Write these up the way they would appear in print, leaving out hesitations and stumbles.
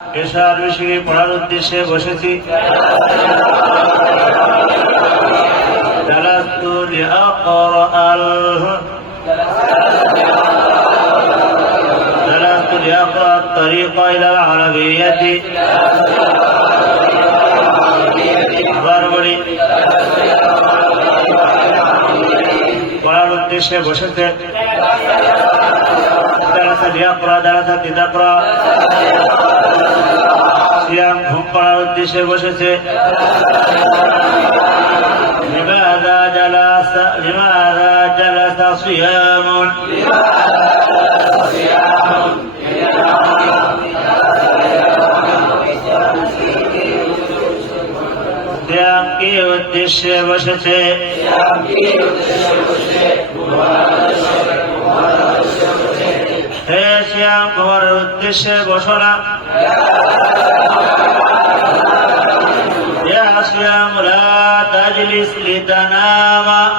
এশার বেশি পড়ার উদ্দেশ্যে বসেছি। জালাস্তু লিআকরা আত-তরীকা ইলাল আরাবিয়্যাতি। আবার বলি, পড়ার উদ্দেশ্যে বসেছে। জালাসা লিআকরা, জালাসা লিতাকরা। সিয়াম ঘুম পড়ার উদ্দেশ্যে বসেছে। লিমাযা জালাসা সিয়ামুন। সিয়াম কি উদ্দেশ্যে বসেছে? হে সিয়াম, তোমার উদ্দেশ্যে বসো না। ইয়া সিয়াম লা তাজলিস লিতানামা।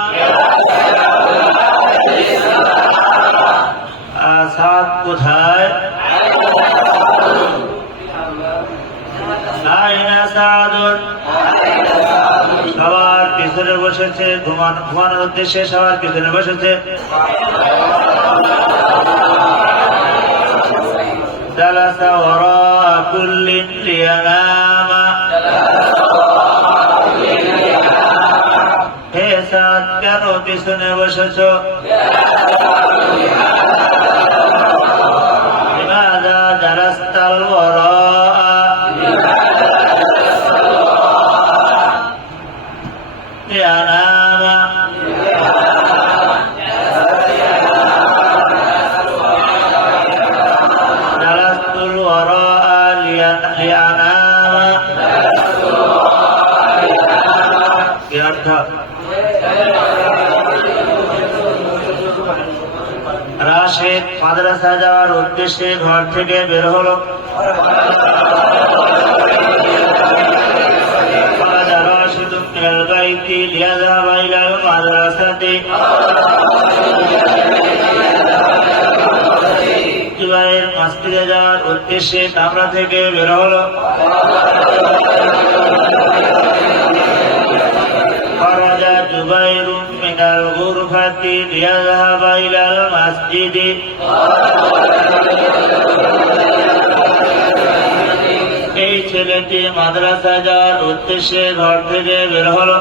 সাদ কোথায়? আইনা সাদুন। সবার পিছনে বসেছে, ঘুমানোর উদ্দেশ্যে সবার পিছনে বসেছে। জালাসা ওয়ারা কুল্লিন লিয়ানামা। হে সাদ, কেন পিছনে বসেছ? লিমাযা জালাস্তাল ওয়ারা। লিয়ানামা। জালাস্তুল ওয়ারা লিয়ানামা। কি অর্থ? রাশেদ মাদ্রাসা যাওয়ার উদ্দেশ্যে ঘর থেকে বের হলো। জুবাইর মসজিদে যাওয়ার উদ্দেশ্যে কামরা থেকে বের হলো। খরাজা জুবাইরুম মিনাল গুরফাতি লিয়াযহাবা ইলাল মসজিদি। এই ছেলেটি মাদ্রাসা যাওয়ার উদ্দেশ্যে ঘর থেকে বের হলো।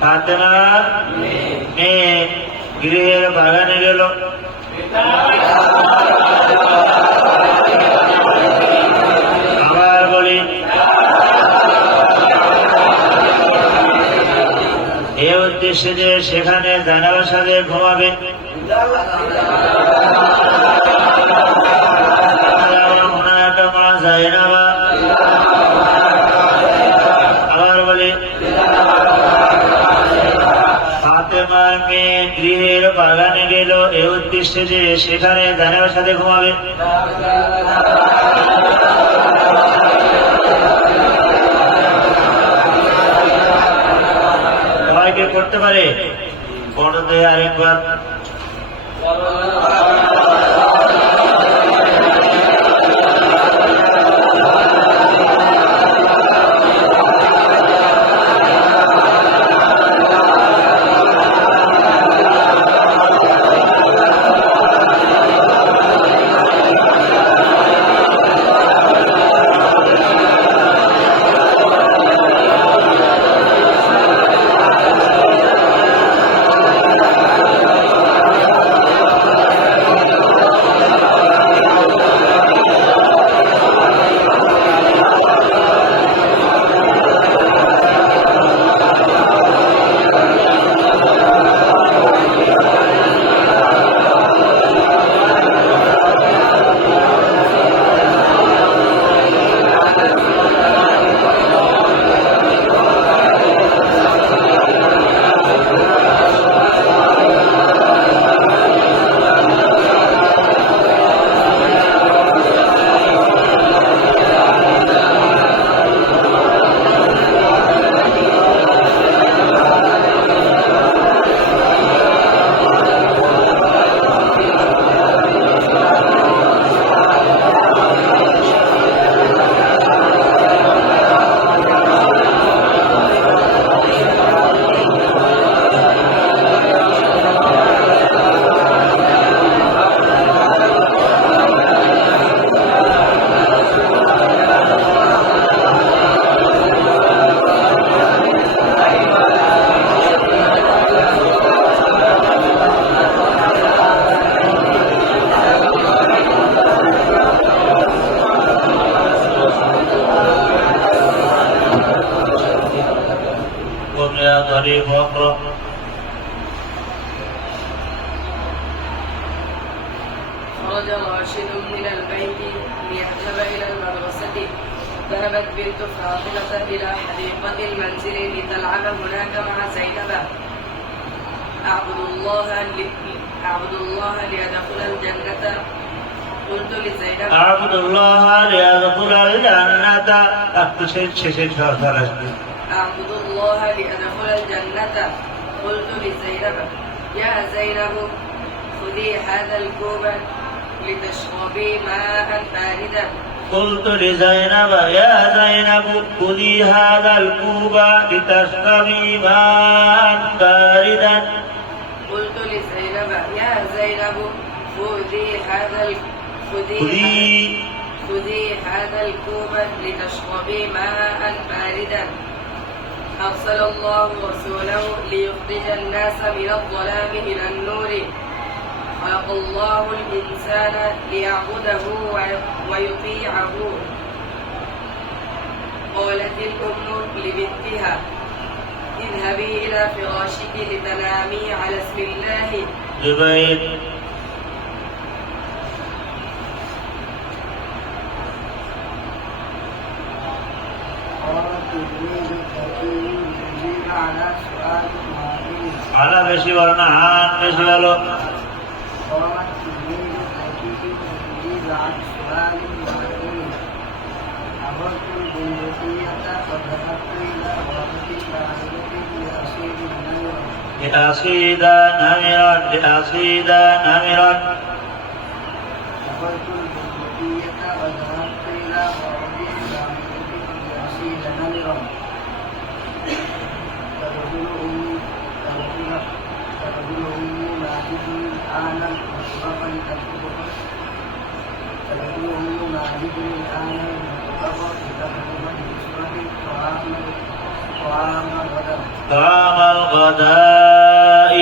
ফাতেমার মেয়ে গৃহের বাগানে গেল। আবার বলি, এ উদ্দেশ্যে যে সেখানে জানালার সাথে ঘুমাবে। আবার বলি, ফাতেমার মেয়ে গৃহের বাগানে গেল এ উদ্দেশ্যে যে সেখানে জানালার সাথে ঘুমাবে। সবাইকে করতে পারে। পড়তে আরেকবার। خرج راشد من البيت ليذهب إلى المدرسة. ذهبت بنت فاطمة إلى حديقة المنزل لتلعب هناك مع زينب. أعبد الله لأدخل الجنة. قلت لزينب أعبد الله لأدخل الجنة. أعبد الله لأدخل الجنة. قلت لزينب يا زينب خذي هذا الكوب لتشربي ماء باردا. قلت لزينب يا زينب خذي هذا الكوب لتشربي ماء باردا. قلت لزينب يا زينب خذي هذا الكوب لتشربي ماء باردا. أرسل الله رسوله ليخرج الناس من الظلام إلى النور. خلق الله الإنسان ليعبده ويطيعه. قالت الأم لبنتها اذهبي إلى فراشك لتنامي على اسم الله. زبير على বেশি বলো না, হান বেশি বলো। لأصيد نمرا طعام الغداء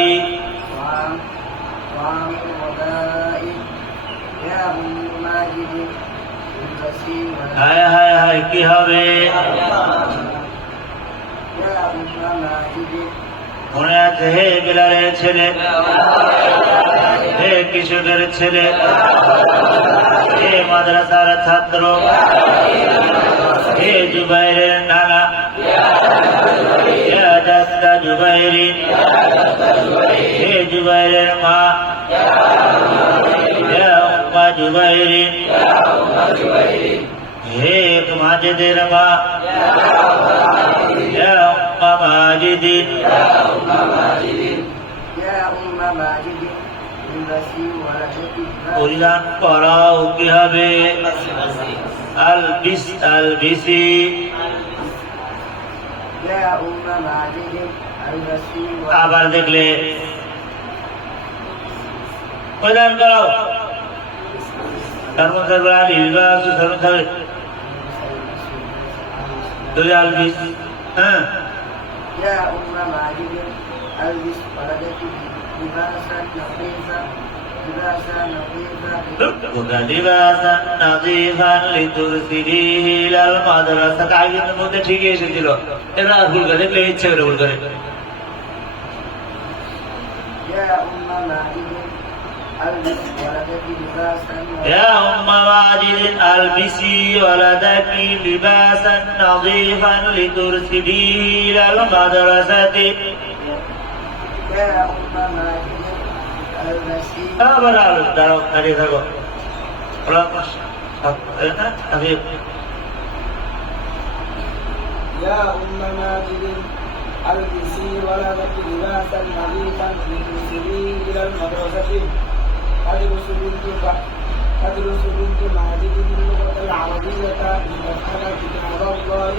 হায় হায় হায় কি হবে? মনে আছে হে বিলালের ছেলে, হে কিশোরের ছেলে, হে মাদ্রাসার ছাত্র, হে জুবাইরের নানা, ইয়া জাদ্দা জুবাইরিন, হে জুবাইরের মা, ইয়া উম্মা জুবাইরিন, হে মাজিদের মা, ইয়া উম্মা মাজিদিন, পরিধান করাও কি হবে? আলবিসি। আবার দেখলে পরিধান করাও, তার মধ্যে আলবিস। হ্যাঁ لباسا نظيفا لترسليه إلى المدرسة। আগে কিন্তু মধ্যে ঠিকই এসেছিল, এরা ভুল করে দেখলে ইচ্ছে করে ভুল করে। يا أم ماجد ألبسي ولدك لباسا نظيفا لترسليه إلى المدرسة. আবার আলো দাঁড়াও, দাঁড়িয়ে থাকো। يا أم ماجد ألبسي ولدك لباسا نظيفا لترسليه إلى المدرسة. تدرس بنت ماجد اللغة العربية لتفهم كتاب الله.